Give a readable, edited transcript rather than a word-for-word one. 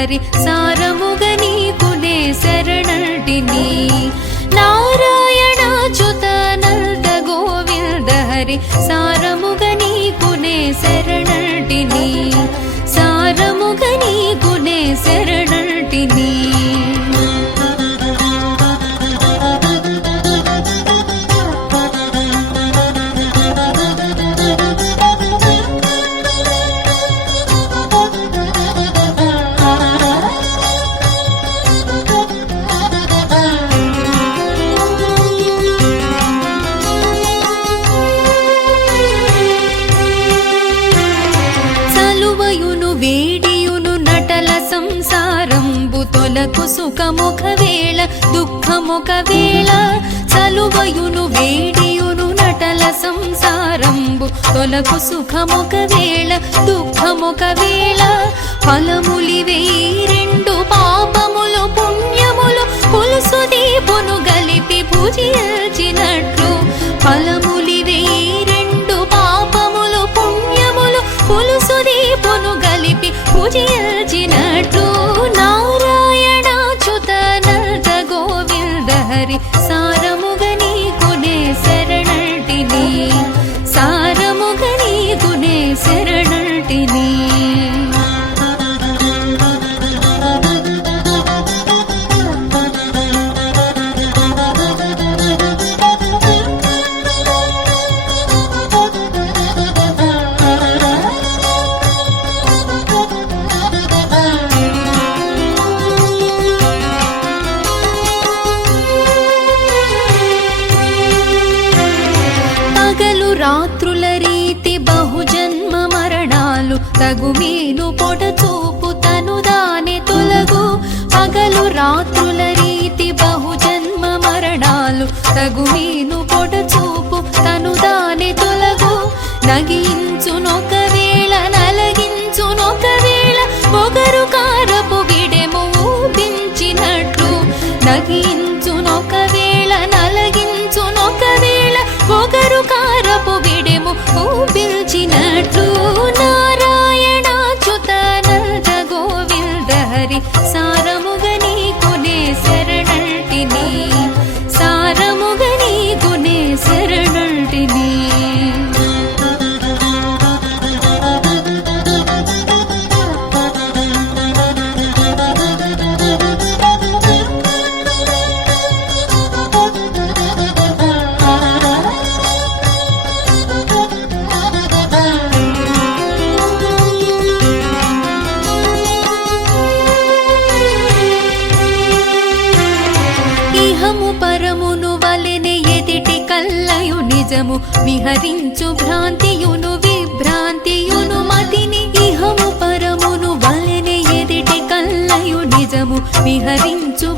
హరి సారముగ నీకునే శరణంటిని నారాయణాచ్యుత నంద గోవింద హరి సారముగ నీకునే శరణంటిని సారముగ నీకునే శరణంటిని తొలకు సుఖముఖ వేళ దుఃఖముఖ వేళ చలువయును వేడియును నటల సంసారంబు తొలకు సుఖముఖ వేళ దుఃఖముఖ వేళ ఫలములివే రెండు పాపములు పుణ్యములు పులుసు దీపును గలిపి భుజించినట్లు ఫలములివే రెండు పాపములు పుణ్యములు పులుసు దీపును గలిపి భుజించినట్లు హరి సారముగ నీకునే శరణంటిని సారముగ నీకునే శరణంటిని రాత్రుల రీతి బహుజన్మ మరణాలు తగుమీను పొడచూపు తను దాని తొలగు పగలు రాత్రుల రీతి బహుజన్మ మరణాలు తగుమీను పొడచూపు తను దాని తొలగు నగించునొక వేళ నలగించునొక వేళ పొగరు కారపు విడెము ఊపించినట్లు నగించునొక వేళ నలగించునొక వేళ పొగరు కారపు విడెము ఊపించినట్లు నారాయణాచ్యుత నంద గోవింద హరి సారముగ నీకునే శరణంటిని సారముగ నీకునే శరణంటిని పరమును వలెనే ఎదిటి కల్లయు నిజము విహరించు భ్రాంతియును విభ్రాంతియును మతిని ఇహము పరమును వలెనే ఎదిటి కల్లయు నిజము విహరించు